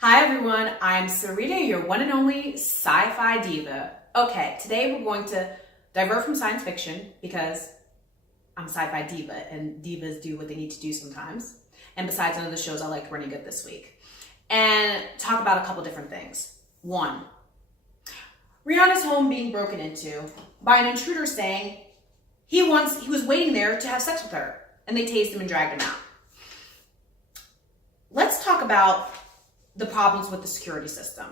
Hi everyone, I'm Sarita, your one and only sci-fi diva. Okay, today we're going to divert from science fiction because I'm a sci-fi diva and divas do what they need to do sometimes. And besides, none of the shows I liked were any good this week. And talk about a couple different things. One, Rihanna's home being broken into by an intruder saying he was waiting there to have sex with her, and they tased him and dragged him out. Let's talk about the problems with the security system.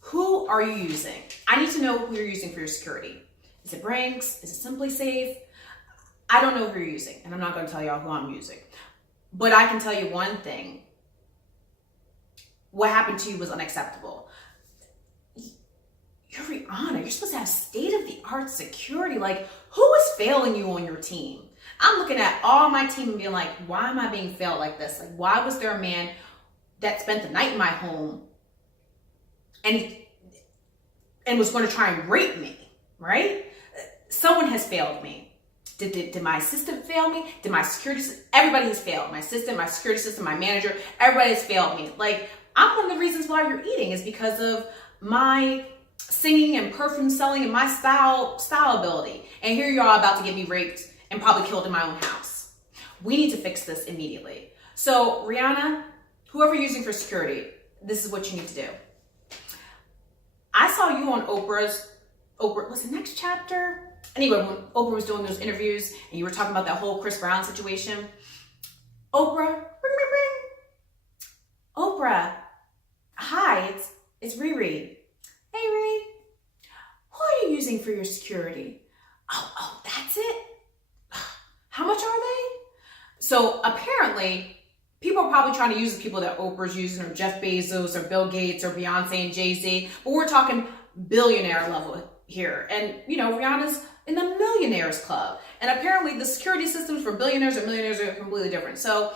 Who are you using? I need to know who you're using for your security. Is it Brinks? Is it Simply Safe? I don't know who you're using, and I'm not going to tell y'all who I'm using. But I can tell you one thing. What happened to you was unacceptable. You're Rihanna. You're supposed to have state-of-the-art security. Like, who is failing you on your team? I'm looking at all my team and being like, why am I being failed like this? Like, why was there a man that spent the night in my home and was going to try and rape me, right? Someone has failed me. Did my assistant fail me? Did my security system? Everybody has failed. My assistant, my security system, my manager, everybody has failed me. Like, I'm one of the reasons why you're eating is because of my singing and perfume selling and my style ability. And here you are about to get me raped and probably killed in my own house. We need to fix this immediately. So Rihanna, whoever you're using for security, this is what you need to do. I saw you on Oprah, was the Next Chapter? Anyway, when Oprah was doing those interviews and you were talking about that whole Chris Brown situation. Oprah, ring, ring, ring. Oprah, hi, it's Riri. Hey, Riri, who are you using for your security? Oh, that's it? How much are they? So apparently, people are probably trying to use the people that Oprah's using, or Jeff Bezos, or Bill Gates, or Beyonce and Jay-Z, but we're talking billionaire level here. And, Rihanna's in the millionaires club. And apparently the security systems for billionaires and millionaires are completely different. So,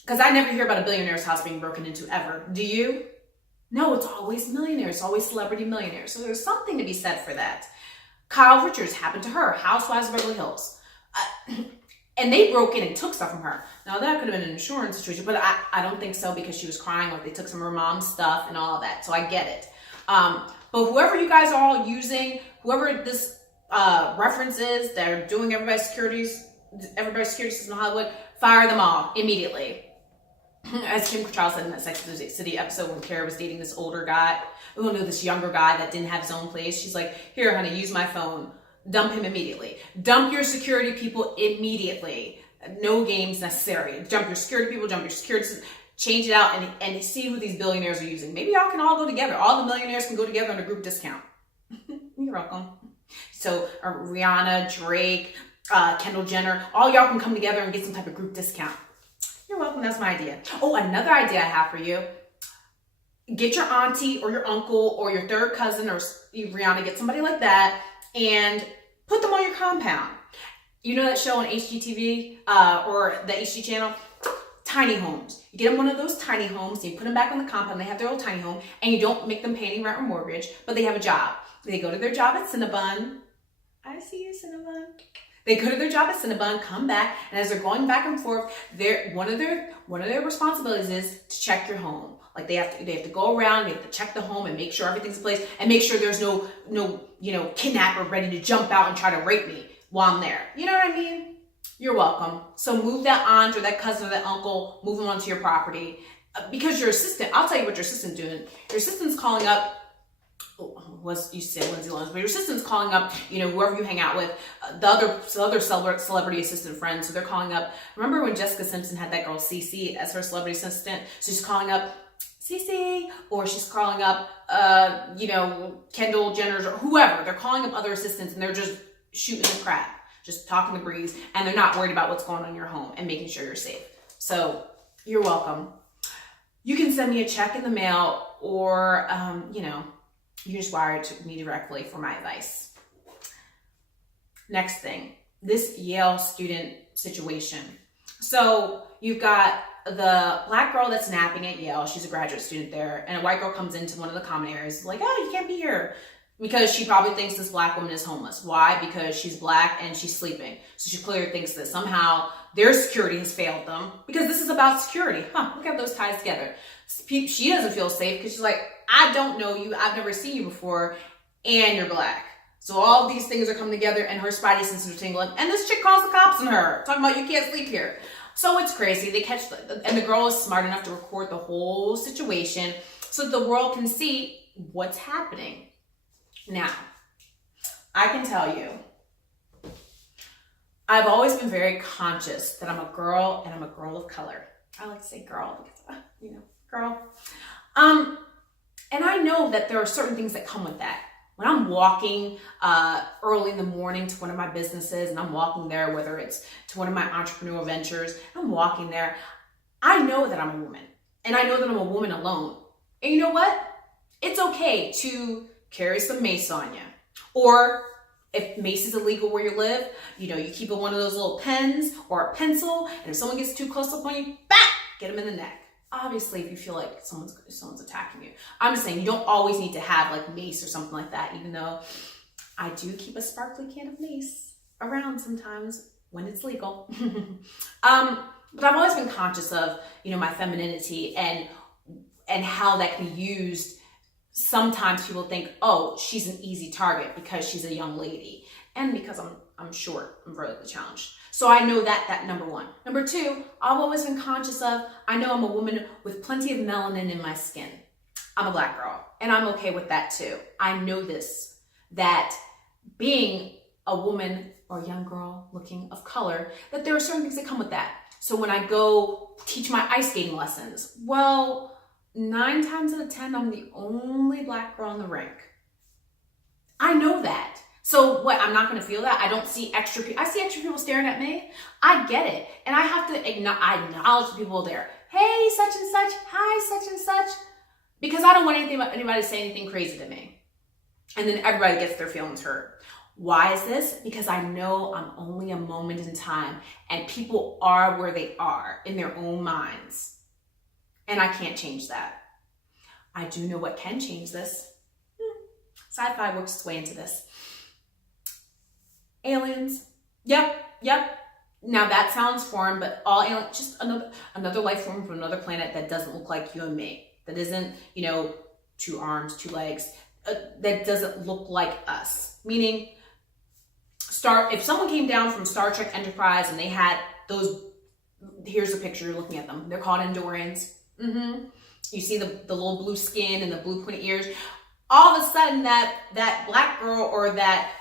because I never hear about a billionaire's house being broken into ever. Do you? No, it's always millionaires. It's always celebrity millionaires. So there's something to be said for that. Kyle Richards happened to her. Housewives of Beverly Hills. And they broke in and took stuff from her. Now, that could have been an insurance situation, but I don't think so because she was crying, like they took some of her mom's stuff and all of that. So I get it. But whoever you guys are all using, whoever this reference is that are doing everybody's security system in Hollywood, fire them all immediately. As Kim Cattrall said in that Sex and the City episode when Kara was dating this older guy, this younger guy that didn't have his own place. She's like, here, honey, use my phone. Dump him immediately. Dump your security people immediately. No games necessary. Dump your security people, dump your security system, change it out and see who these billionaires are using. Maybe y'all can all go together. All the millionaires can go together on a group discount. You're welcome. So Rihanna, Drake, Kendall Jenner, all y'all can come together and get some type of group discount. You're welcome. That's my idea. Oh, another idea I have for you. Get your auntie or your uncle or your third cousin or Rihanna, get somebody like that and put them on your compound. You know that show on HGTV or the HG channel? Tiny homes. You get them one of those tiny homes, and you put them back on the compound. They have their old tiny home, and you don't make them pay any rent or mortgage, but they have a job. They go to their job at Cinnabon. I see you, Cinnabon. They go to their job at Cinnabon, come back, and as they're going back and forth, one of their responsibilities is to check your home. Like they have to go around, they have to check the home and make sure everything's in place and make sure there's no kidnapper ready to jump out and try to rape me while I'm there. You know what I mean? You're welcome. So move that aunt or that cousin or that uncle, move them onto your property. Because your assistant, I'll tell you what your assistant's doing. Your assistant's calling up, you said Lindsay Lohan, but your assistant's calling up, whoever you hang out with, the other celebrity assistant friends. So they're calling up. Remember when Jessica Simpson had that girl Cece as her celebrity assistant? So she's calling up Cece, or she's calling up, Kendall Jenner's or whoever. They're calling up other assistants and they're just shooting the crap, just talking the breeze, and they're not worried about what's going on in your home and making sure you're safe. So you're welcome. You can send me a check in the mail or, you can just wire it to me directly for my advice. Next thing, this Yale student situation. So you've got the black girl that's napping at Yale. She's a graduate student there. And a white girl comes into one of the common areas like, oh, you can't be here. because she probably thinks this black woman is homeless. Why? Because she's black and she's sleeping. So she clearly thinks that somehow their security has failed them, because this is about security. Look at those ties together. She doesn't feel safe because she's like, I don't know you. I've never seen you before, and you're black. So all of these things are coming together, and her spidey senses are tingling. And this chick calls the cops on her, talking about you can't sleep here. So it's crazy. They catch and the girl is smart enough to record the whole situation so the world can see what's happening. Now, I can tell you, I've always been very conscious that I'm a girl, and I'm a girl of color. I like to say girl because, girl. And I know that there are certain things that come with that. When I'm walking early in the morning to one of my businesses, and I'm walking there, whether it's to one of my entrepreneurial ventures, I'm walking there, I know that I'm a woman, and I know that I'm a woman alone. And you know what? It's okay to carry some mace on you. Or if mace is illegal where you live, you keep one of those little pens or a pencil, and if someone gets too close up on you, get them in the neck. Obviously, if you feel like someone's attacking you. I'm just saying, you don't always need to have like mace or something like that, even though I do keep a sparkly can of mace around sometimes when it's legal. But I've always been conscious of, my femininity and how that can be used. Sometimes people think, oh, she's an easy target because she's a young lady, and because I'm short, I'm vertically challenged. So I know that number one. Number two, I've always been conscious of, I know I'm a woman with plenty of melanin in my skin. I'm a black girl, and I'm okay with that too. I know this, that being a woman or a young girl looking of color, that there are certain things that come with that. So when I go teach my ice skating lessons, well, 9 times out of 10, I'm the only black girl in the rink. I know that. So what, I'm not going to feel that? I don't see extra people. I see extra people staring at me. I get it. And I have to acknowledge the people there. Hey, such and such. Hi, such and such. Because I don't want anybody to say anything crazy to me. And then everybody gets their feelings hurt. Why is this? Because I know I'm only a moment in time, and people are where they are in their own minds. And I can't change that. I do know what can change this. Sci-fi works its way into this. Aliens. Yep. Now that sounds foreign, but all aliens, just another life form from another planet that doesn't look like you and me. That isn't, 2 arms, 2 legs. That doesn't look like us. Meaning, if someone came down from Star Trek Enterprise and they had those, here's a picture, you're looking at them. They're called Andorians. You see the little blue skin and the blue pointy ears. All of a sudden, that black girl or that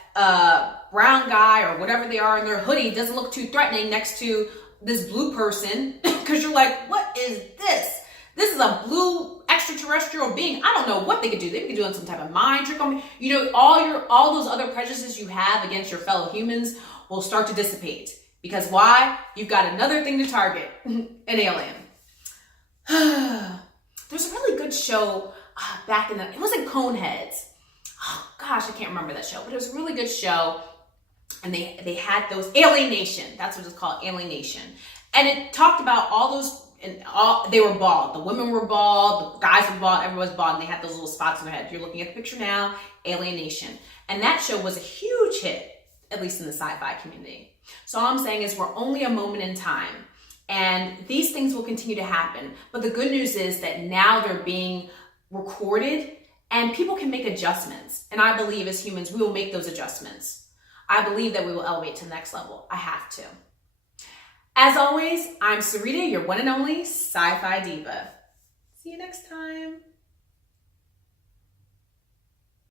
brown guy or whatever they are in their hoodie doesn't look too threatening next to this blue person, because you're like, what is this? This is a blue extraterrestrial being. I don't know what they could do. They could be doing some type of mind trick on me. All those other prejudices you have against your fellow humans will start to dissipate. Because why? You've got another thing to target, an alien. There's a really good show back in it wasn't Coneheads. Oh gosh, I can't remember that show, but it was a really good show. And they had those Alienation. That's what it's called, Alienation. And it talked about they were bald. The women were bald, the guys were bald, everyone was bald, and they had those little spots on their head. You're looking at the picture now, Alienation. And that show was a huge hit, at least in the sci-fi community. So all I'm saying is we're only a moment in time. And these things will continue to happen. But the good news is that now they're being recorded and people can make adjustments. And I believe as humans, we will make those adjustments. I believe that we will elevate to the next level. I have to. As always, I'm Sarita, your one and only Sci-Fi Diva. See you next time.